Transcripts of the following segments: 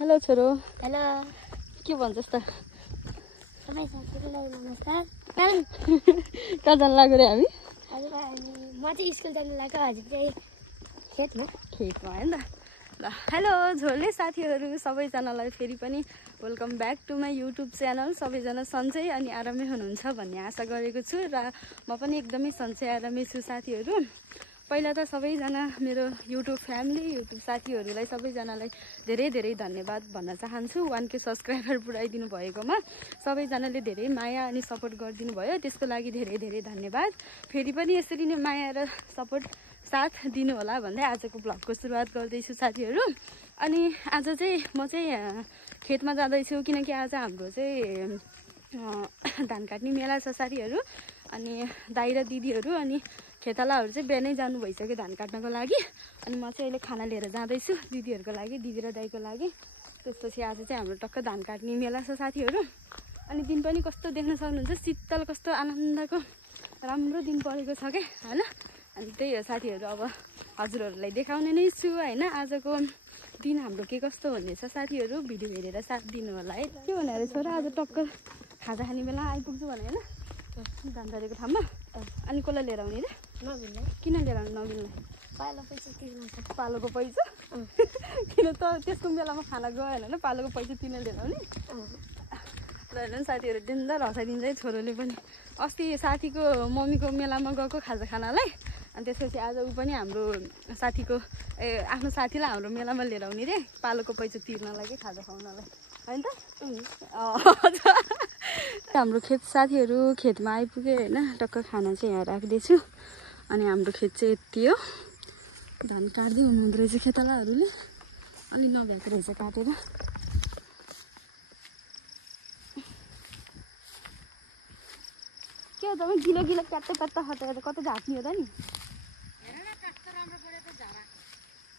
Hello छोरो। Hello. के भन्छस् त? सबै साथीहरूलाई नमस्कार। कहाँ जान लाग्यो रे हामी? हजुर म चाहिँ स्कुल जान लाग्यो, हजुर चाहिँ खेतमा होइन त। ल हेलो झोले साथीहरू सबैजनालाई फेरि पनि welcome back to my YouTube channel. सबैजना सन्चै अनि आरामै हुनुहुन्छ भन्ने आशा गरेको छु र म पनि एकदमै सन्चै आरामै छु साथीहरू। पहिला त सबैजना मेरो युट्युब फ्यामिली, युट्युब साथीहरूलाई सबैजनालाई धेरै धेरै धन्यवाद भन्न चाहन्छु। 1K सब्सक्राइबर पुऱ्याइदिनु भएकोमा सबैजनाले धेरै माया अनि सपोर्ट गरिदिनु भयो, त्यसको लागि धेरै धेरै धन्यवाद। फेरि पनि यसरी नै माया र सपोर्ट साथ दिनु होला भन्दै आजको भ्लगको सुरुवात गर्दैछु साथीहरू। अनि आज चाहिँ म चाहिँ खेतमा जाँदैछु, किनकि आज हाम्रो चाहिँ धान काट्ने मेला छ साथीहरू। अनि दाइ र दिदीहरू अनि खेतालाहरू चाहिँ बिहानै जानु भइसक्यो धान काट्नको लागि। अनि म चाहिँ अहिले खाना लिएर जाँदैछु दिदीहरूको लागि, दिदी र दाइको लागि। त्यसपछि आज चाहिँ हाम्रो टक्क धान काट्ने मेला छ साथीहरू। अनि दिन पनि कस्तो देख्न सक्नुहुन्छ, शीतल कस्तो आनन्दको राम्रो दिन परेको छ क्या होइन। अनि त्यही हो साथीहरू, अब हजुरहरूलाई देखाउने नै छु होइन आजको दिन हाम्रो के कस्तो हुनेछ साथीहरू। भिडियो हेरेर साथ दिनु होला है। के भने अरे छोरा, आज टक्क खाजा खाने बेला आइपुग्छु भने होइन धान झरेको ठाउँमा। अनि कसलाई लिएर आउने रे? नभिल्ने। किन लिएर आउनु नमिल्ने? पालो पैसा तिर्नु छ। पालोको पैसा? किन त त्यसको बेलामा खाना गएन होइन, पालोको पैसा तिर्न लिएर आउने? ल हेर्नु साथीहरू, डेन्जर हँसाइदिन्छ है छोरोले पनि। अस्ति साथीको मम्मीको मेलामा गएको खाजा खानालाई, अनि त्यसपछि आज ऊ पनि हाम्रो साथीको आफ्नो साथीलाई हाम्रो मेलामा लिएर आउने रे, पालोको पैसा तिर्नलाई कि खाजा खुवाउनलाई होइन त। हाम्रो खेत साथीहरू खेतमा आइपुग्यो होइन। टक्क खाना चाहिँ यहाँ राख्दैछु। अनि हाम्रो खेत चाहिँ यति हो, धान काट्दै हुनुहुँदो रहेछ खेतालाहरूले, अलि नभ्याएको रहेछ काटेर। के हो तपाईँ गिलो गिलो काट्दै काट्दा हटाएर कता झाट्ने हो त नि?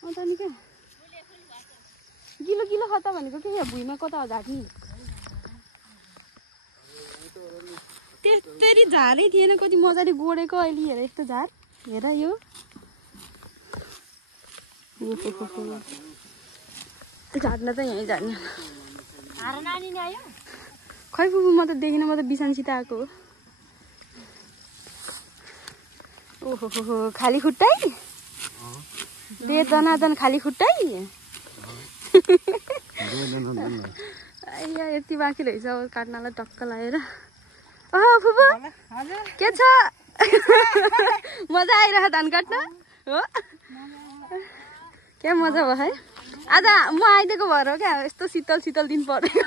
अन्त नि क्या गिलो गिलो खता भनेको के यहाँ भुइँमा कता हो झाट्ने? त्यसरी झारै थिएन, कति मजाले गोडेको। अहिले हेर यस्तो झार, हेर यो झाट्न त यहीँ झार्ने। खै बुबु म त देखिनँ, म त बिसानसित आएको हो। ओहो हो खाली खुट्टै दे दनादन, खाली खुट्टै। यति बाँकी रहेछ अब काट्नलाई टक्क लगाएर। फुपू के छ? मजा आइरह धान काट्न हो? क्या मजा भयो है आज। म आइदिएको भएर हो क्या यस्तो शीतल शीतल दिन परेको।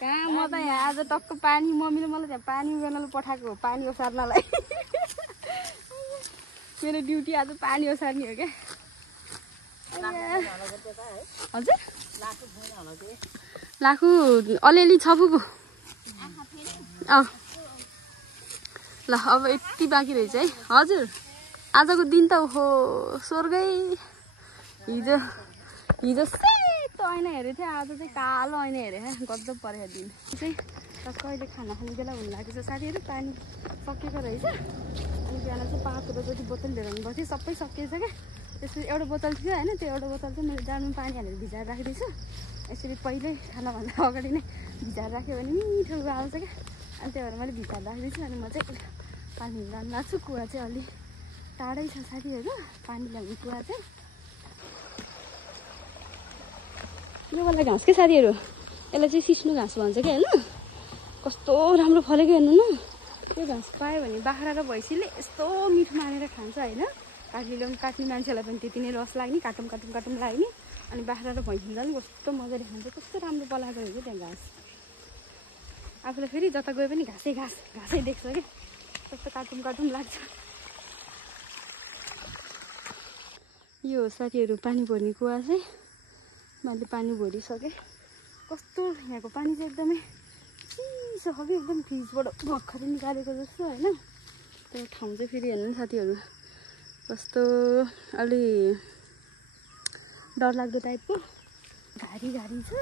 कहाँ म त यहाँ आज टक्क पानी, मम्मीले मलाई त्यहाँ पानी उगाल्न पठाएको हो, पानी ओसार्नलाई। मेरो ड्युटी आज पानी ओसार्ने हो क्या। हजुर लाखु अलिअलि छ बुबु। ल अब यति बाँकी रहेछ है। हजुर आजको दिन त ओहो स्वर्गै। हिजो सेतो ऐना हेरेको थिएँ, आज चाहिँ कालो ऐना हेरेँ। गजब परेको दिन चाहिँ। टक्क अहिले खाना खाने बेला हुनु लागेको छ साथीहरू। पानी सकिएको रहेछ। अनि बिहान चाहिँ 5 जति बोतल लिएर आउनु पर्थ्यो, सबै सकिएछ क्या। त्यसपछि एउटा बोतल थियो होइन, त्यो एउटा बोतल चाहिँ मैले जाडोमा पानी हालेर भिजाएर राखिदिन्छु। यसरी पहिल्यै खानाभन्दा अगाडि नै भिजाएर राख्यो भने मिठो आउँछ क्या। अनि त्यही भएर मैले भिजाएर राखिदिन्छु। अनि म चाहिँ पानी ल्याउनु लाग्छु। कुवा चाहिँ अलि टाढै छ साथीहरू, पानी ल्याउने कुवा चाहिँ। यो वाला घाँस के साथीहरू, यसलाई चाहिँ सिस्नु घाँस भन्छ क्या होइन। कस्तो राम्रो फलेको हेर्नु न। यो घाँस पायो भने बाख्रा र भैँसीले यस्तो मिठो मानेर खान्छ होइन। काट्ने मान्छेलाई पनि त्यति नै रस लाग्ने, काटौँ लाग्ने। अनि बाख्रा र भैँसी झन् कस्तो मजाले खान्छ। कस्तो राम्रो पलाएको हुन्छ त्यहाँ घाँस। आफूलाई फेरि जता गए पनि घाँसै देख्छ क्या, कस्तो काटौँ लाग्छ। यो हो साथीहरू पानी भर्ने कुवा चाहिँ। मैले पानी भरिसकेँ। कस्तो यहाँको पानी चाहिँ एकदमै चिसो हो कि, एकदम फ्रिजबाट भर्खरै निकालेको जस्तो होइन। त्यो ठाउँ चाहिँ फेरि हेर्नु नि साथीहरू, कस्तो अलि डरलाग्दो टाइपको घारी छ।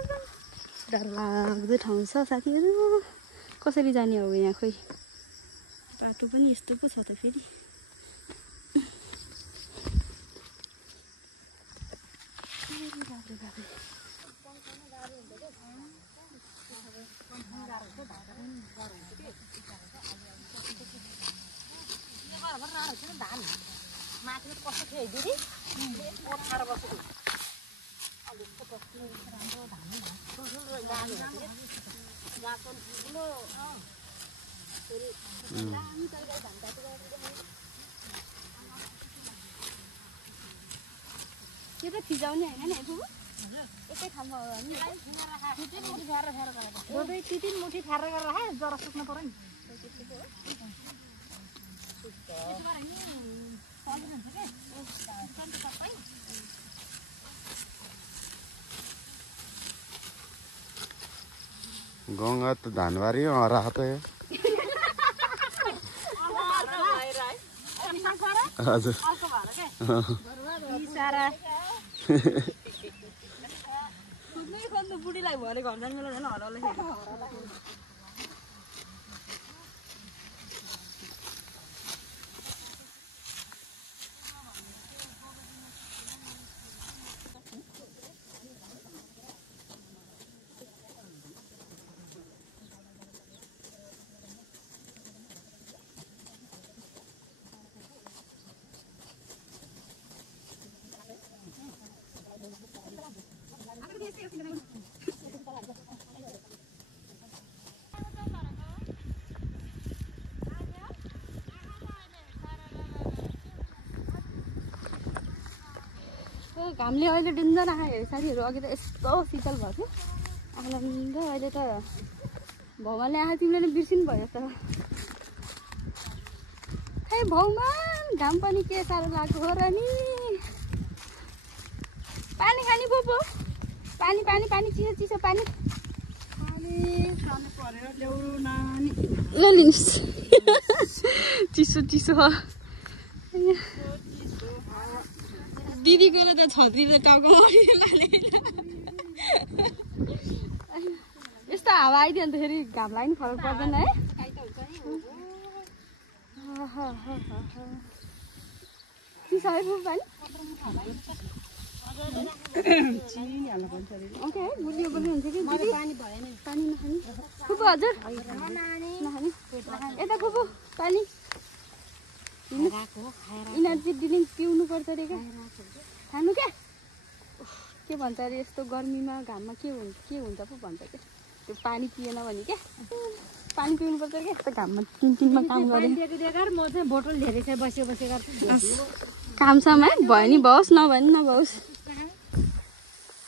डरलाग्दो ठाउँ छ साथीहरू। कसरी जाने हो यहाँ? खोइ बाटो पनि यस्तो पो छ त फेरि। यो त फिजाउने हैन नि फुपू एकै ठाउँमा हो नि तिन मुठी फ्यार गरेर राख जरा सुक्न पर्यो नि गंगा तो धानबारी राहत है हजुर बुढीलाई भरे घर जाने बेला झन् हराउला घामले अहिले डेन्जर आयो साथीहरू अघि त यस्तो शीतल भएको थियो आनन्द अहिले त भौमानले आए तिमीले बिर्सिनु भयो त खै भौमान घाम पनि के साह्रो लाग्यो हो र नि पानी खाने पोपो पानी पानी पानी चिसो चिसो पानी ल लिनुहोस् चिसो चिसो दिदीको त छत्री त टाउको यस्तो हावा आइदियो भने त फेरि घामलाई पनि फरक पर्दैन है चिसो है फुपू पानी ओके है बुझ्यो बुझ्यो हुन्छ कि पानी नखाने फुपू हजुर नखाने यता फुपू पानी इनर्जी ड्रिङ्क पिउनु पर्छ अरे क्या खानु क्या के भन्छ अरे यस्तो गर्मीमा घाममा के हुन्छ पो भन्छ क्या त्यो पानी पिएन भने क्या पानी पिउनु पर्छ क्या यस्तो घाममा तिनमा काम गरेँ म चाहिँ बोतल धेरै चाहिँ बसे गर्छु कामसाम है भयो नि भओस् नभए नि नभओस्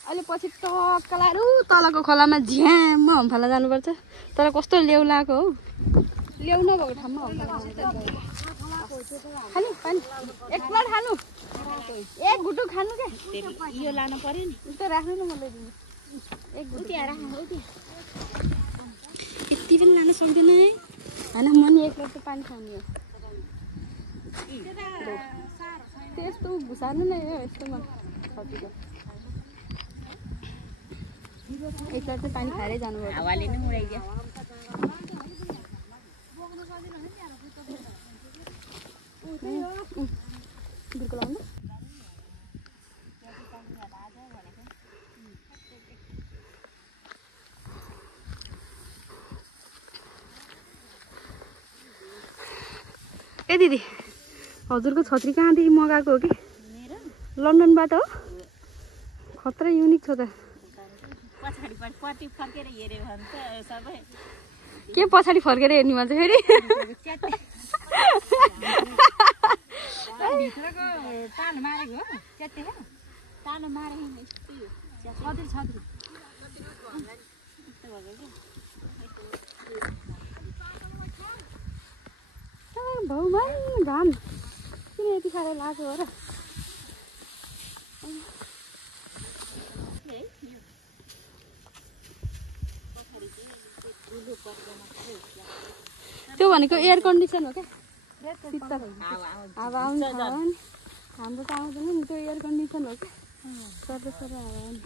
अहिले पछि टक्क लाएर तलको खोलामा झ्याममा हम्फाला जानुपर्छ तर कस्तो लेउ लगाएको हो लेउ नभएको ठाउँमा हम्फाला खानु पानी एक प्लेट खानु एक घुटु खानु क्या यो लानु पर्यो नि उता राख्नु न मलाई दिनु एक घुटु राख्नु यति पनि लान सक्दैन है होइन म नि एक प्लेट पानी खाने हो त्यस्तो घुसार्नु नै हो यस्तोमा सजिलो एक प्लेट चाहिँ पानी खाएरै जानुपर्छ हावाले नै उडाइदियो बिर्को लाउनु ए दिदी हजुरको छत्री कहाँदेखि मगाएको हो कि लन्डनबाट हो खतरा युनिक छ त के पछाडि फर्केर हेर्ने भन्छ फेरि ताल मारेको हो च्याते ताल मारेको छत्री छत्री भाउमा घाम किन यति साह्रो लाग्यो हो र त्यो भनेको एयर कन्डिसन हो क्या शीतल हावा आउँछ हाम्रो त आउँदैन नि त्यो एयर कन्डिसन हो क्या सर्दै सर्दै हावा आउने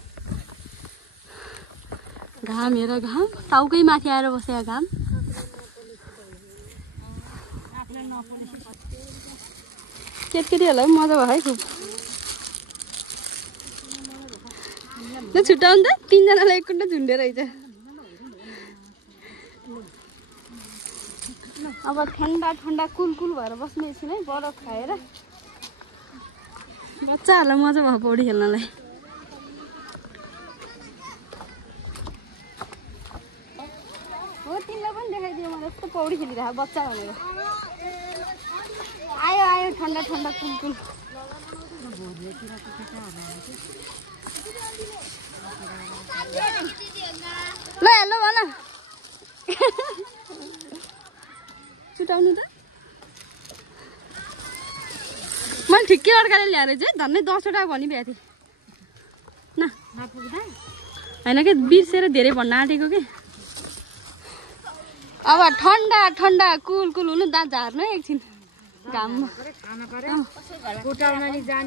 घाम हेर घाम टाउकै माथि आएर बसेको घाम केटीहरूलाई पनि मजा भयो है खुब छुट्याउनु त तीनजनालाई एकपल्ट झुन्डेर रहेछ अब ठन्डा ठन्डा कुल कुल भएर बस्ने एकछिन है बरफ खाएर बच्चाहरूलाई मजा भयो पौडी खेल्नलाई हो तिमीलाई पनि देखाइदियो मलाई यस्तो पौडी खेलिरहेको बच्चा भनेर आयो आयो ठन्डा ठन्डा कुल कुल ल हेलो भन छुटाउनु त मैले ठिकै अड्काले ल्याएर चाहिँ धन्नै 10वटा भनिभएको थिएँ न होइन कि बिर्सेर धेरै भन्न आँटेको कि अब ठन्डा ठन्डा कुल कुल हुनु दाँत झार्नु है एकछिन घाममा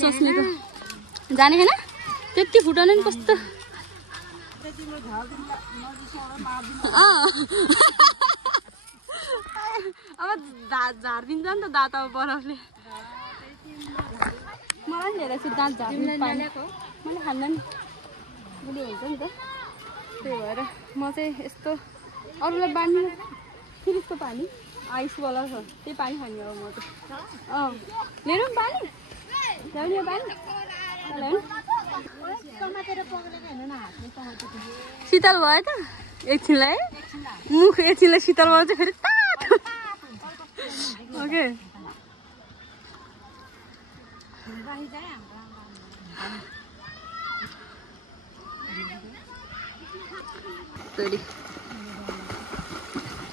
चस्नेको जाने होइन त्यति फुटाउनु नि कस्तो अब झारिदिन्छ नि त दाँत अब बरफले मलाई लिएर चाहिँ दाँत झार्नु पानी मैले खान्न नि बुढी हुन्छ नि त त्यही भएर म चाहिँ यस्तो अरूलाई बाँध्नु फ्रिजको पानी आइसवाला छ त्यही पानी खाने हो म चाहिँ लिएर पनि पानी ल्याउने पानी शीतल भयो त एकछिनलाई मुख एकछिनलाई शीतल भयो चाहिँ फेरि तातो ओके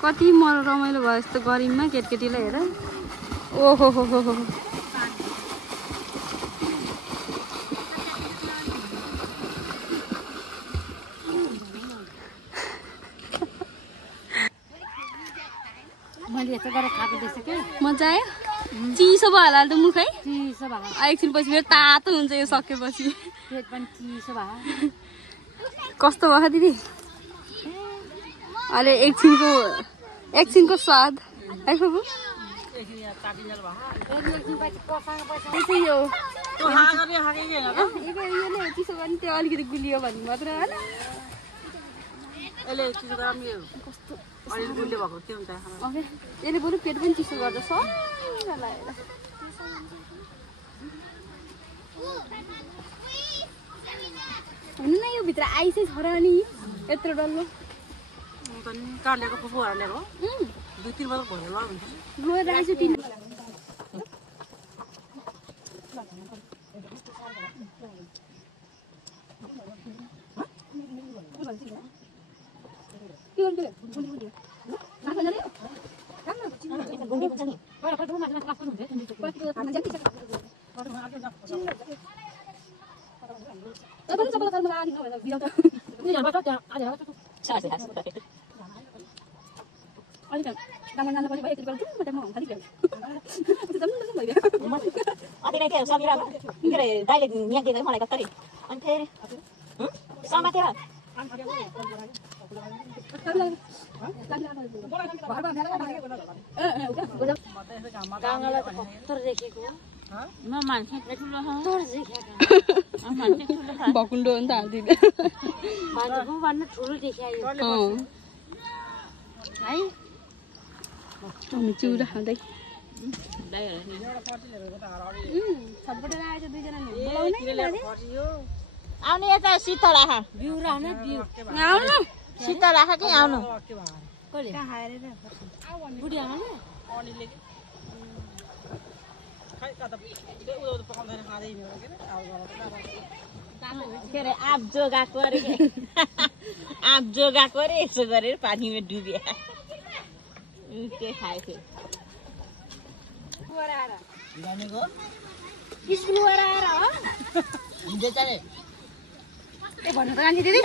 कति रमाइलो भयो यस्तो गरिममा केटकेटीलाई हेर ओहो हो हो हो मजा आयो चिसो भयो होला त मुख है एकछिन पछि फेरि तातो हुन्छ यो सकेपछि कस्तो भयो दिदी अहिले एकछिनको स्वाद है फुपू यो चिसो गर्ने त्यो अलिकति गुलियो भन्नु मात्र होइन यसले बरु पेट पनि चिसो गर्छ होइन न यो भित्र आइसै छ र नि यत्रो डल्लो कालेको फुफूहरूले हो 2-3 बजे भरेर हुन्छ गएर आइसु तिन भकुन्डो हो नि त हालिदिने है हामी चिउरा खाँदै छटपटेर आएछ दुईजना आउने यता शीतल आहा बिउ राख्ने बिउ आउनु शीतल आहा कि आउनु बुढी आमाले के अरे आप जोगाएको अरे आप जोगाएको अरे यसो गरेर पानीमा डुब्या के खायो थियो स्कुल गएर आएर हो ए भन्नु त गान्धी दिदी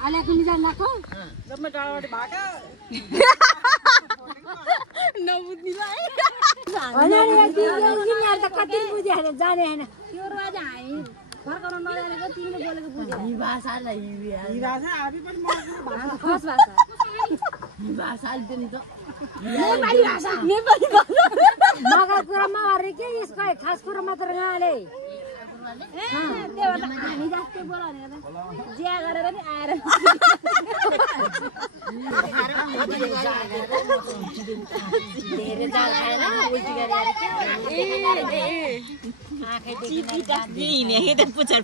आले कुनी जान्दाको जम्मै डाँडाबाट भाका नबुझ्नीलाई होइन नि यति किनेर त कति बुझ्यो हैन जाने हैन त्यो आज हामी फर्काउन नजानेको तिमीले बोलेको बुझ्यो यी भाषालाई खस भाषा भाषाले दिनु त नेपाली भाषा मगा कुरामा अरे के यसको खास कुरा मात्र नआले त्यो त हामी जस्तै बोलाउने ज्या गरेर नि आएर धेरै जाल खाएन उल्टी गरेर आँखै हिँडेको त पुछार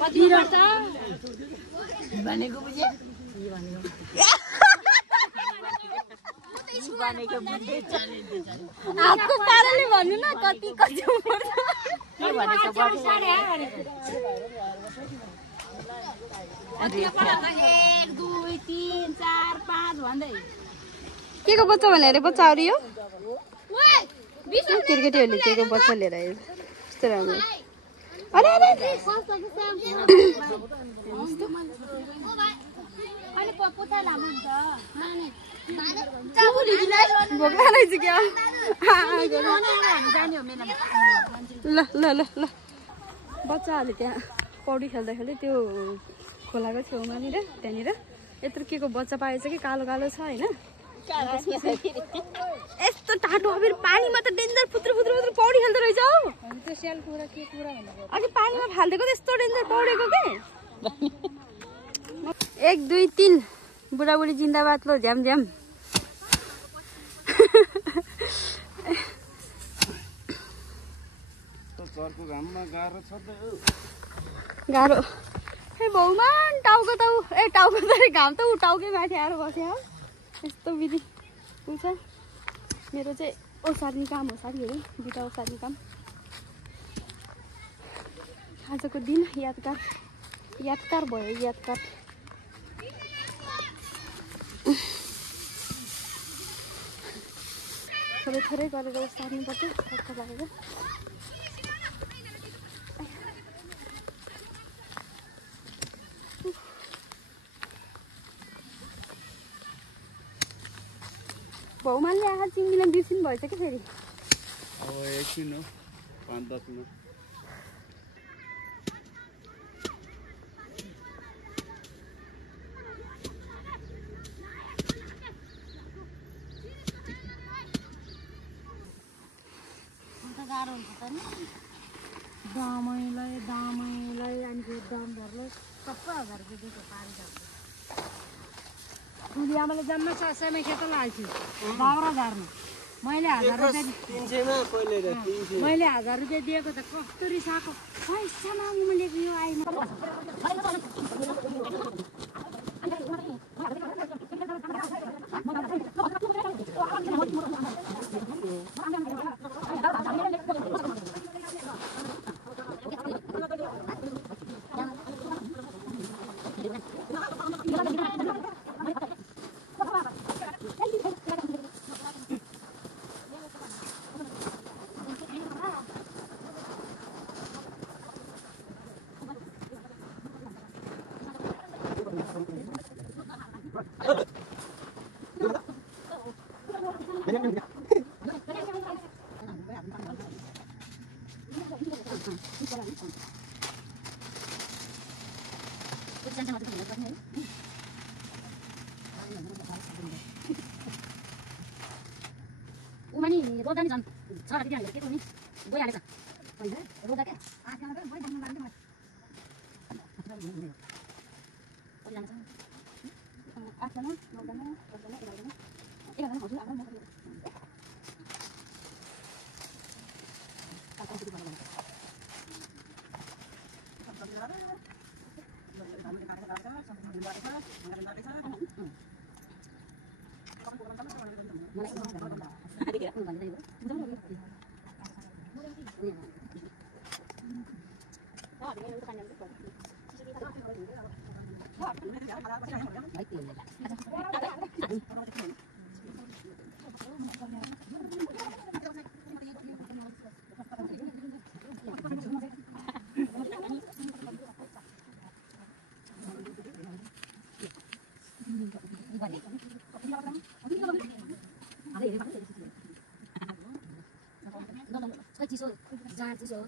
कति वर्ष भनेको बुझे भनेको बुझे हातको पाराले भन्नु न कति कति उम्र छ के भनेको बढी एक दुई तीन चार पाँच भन्दै के को बच्चा भने अरे बच्चा अरे यो केटीहरूले के को बच्चा लिएर आयो यस्तो राम्रो अरे अरे भोग्दा रहेछ क्या ल ल ल ल बच्चाहरूले त्यहाँ पौडी खेल्दा खेल्दै त्यो खोलाको छेउमानिर त्यहाँनिर यत्रो के को बच्चा पाएछ कि कालो कालो छ होइन यस्तो टाटो फेरि पानीमा त डेन्जर फुत्रु फुत्रु फुत्रु पौडी खेल्दो रहेछ हौ त्यो स्याल कुरा के कुरा भनेको अघि पानीमा फालिदिएको त्यस्तो डेन्जर पौडेको के 1 2 3 बुढाबुढी जिन्दाबाद लो झ्याम झ्याम गाह्रो ए बहुमान टाउको त ए टाउको त घाम त टाउकै माथि आएर बस्यो हो यस्तो विधि हुन्छ मेरो चाहिँ ओसार्ने काम हो साथीहरू दुईवटा ओसार्ने काम आजको दिन यादगार भयो यादगार थोरै थोरै गरेर ओसार्नुपर्छ टक्क लागेर भाउमानले आएर चिङ्गीलाई बिर्सिनु भएछ कि फेरि अब एकछिन हो 5-10 मिनट गाह्रो हुन्छ त नि दमैलाई अनि त्यो दम भर्लो सबै 1000 रुपियाँ दिएको पारी जान्छ बुढी आमाले जम्मा 600मा खेत लाग्थ्यो 12000 मैले 1000 रुपियाँ मैले 1000 रुपियाँ दिएको त कस्तो रिसाको पैसा माग्नुमा लिएको यो आइन उमानी रोदा नि झन् छरा किन के कोनी गइहालेछ हैन रोदा के आजमा त बढी दाम लाग्दैन मलाई कति जान्छ 8 जना 9 जना 10 जना 11 जना 11 जना हजुर आराम गर्नु चिसो जहाँ चिसो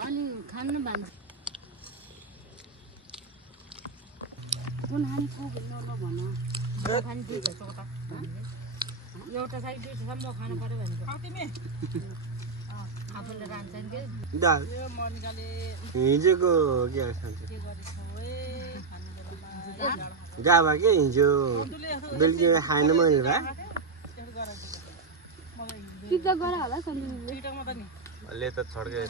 अनि खानु भन्छ कुन खानेको भन खाने एउटा साइड दुईसम्म खानु पर्यो भनेको आफूले रान्छन् कि हिजोको के गाभा के हिजो बेलुकी खाएन मैले भए पिज्जा गरा होला सन्धिनीले ले त छड्के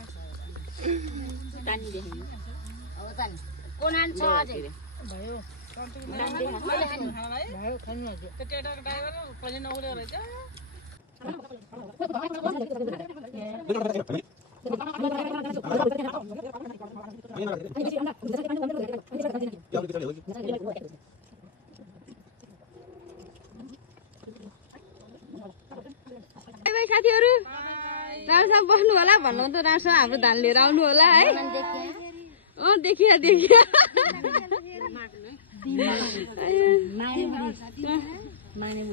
बाई साथीहरु राम्रोसँग बस्नु होला भन्नु त राम्रोसँग हाम्रो धान लिएर आउनु होला है देखिया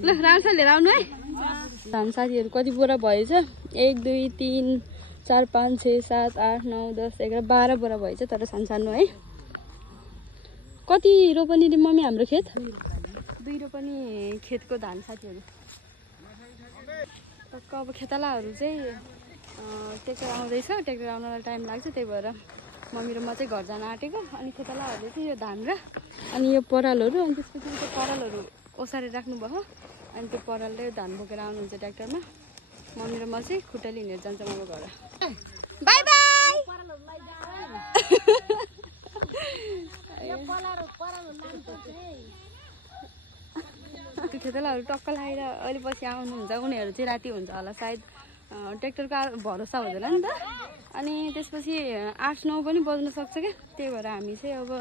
ल राम्रोसँग लिएर आउनु है धान साथीहरु कति बोरा भएछ 1 2 3 4 5 6 7 8 9 10 11 12 बोरा भएछ तर सानो है कति रोपनी रे मम्मी हाम्रो खेत 2 रोपनी खेतको धान साथीहरु अब खेतालाहरू चाहिँ ट्र्याक्टर आउँदैछ ट्र्याक्टर आउनलाई टाइम लाग्छ त्यही भएर मम्मी र म चाहिँ घर जान आँटेको अनि खेतालाहरूले चाहिँ यो धान र अनि यो परालहरू अनि त्यसपछि त्यो परालहरू ओसारेर राख्नुभयो अनि त्यो परालले धान बोकेर आउनुहुन्छ ट्र्याक्टरमा मम्मी र म चाहिँ खुट्टाले हिँडेर जान्छौँ अब घर बाई बाई खेतालाहरू टक्क लागेर अहिले पछि आउनुहुन्छ उनीहरू चाहिँ राति हुन्छ होला सायद ट्र्याक्टरको भरोसा हुँदैन नि त अनि त्यसपछि 8-9 पनि बज्न सक्छ क्या त्यही भएर हामी चाहिँ अब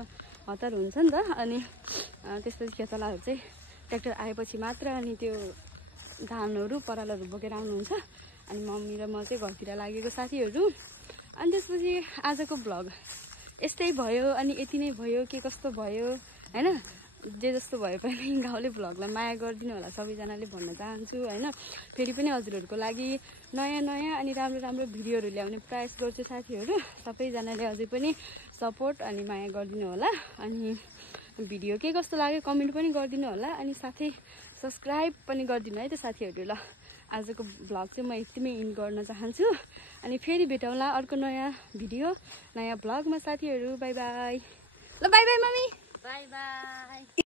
हतार हुन्छ नि त अनि त्यसपछि खेतालाहरू चाहिँ ट्र्याक्टर आएपछि मात्र अनि त्यो धानहरू परालहरू बोकेर आउनुहुन्छ अनि मम्मी र म चाहिँ घरतिर लागेको साथीहरू अनि त्यसपछि आजको भ्लग यस्तै भयो अनि यति नै भयो के कस्तो भयो हैन जे जस्तो भए पनि गाउँले भ्लगलाई माया गरिदिनु होला सबैजनाले भन्न चाहन्छु हैन फेरि पनि हजुरहरूको लागि नयाँ नयाँ अनि राम्रो राम्रो भिडियोहरू ल्याउने प्रयास गर्छु साथीहरू सबैजनाले अझै पनि सपोर्ट अनि माया गरिदिनु होला अनि भिडियो के कस्तो लाग्यो कमेन्ट पनि गरिदिनु होला अनि साथै सब्स्क्राइब पनि गरिदिनु है त साथीहरू ल आजको भ्लग चाहिँ म यतिमै इन्ड गर्न चाहन्छु अनि फेरि भेटौँला अर्को नयाँ भिडियो नयाँ भ्लगमा साथीहरू बाई बाई ल by by mummy by by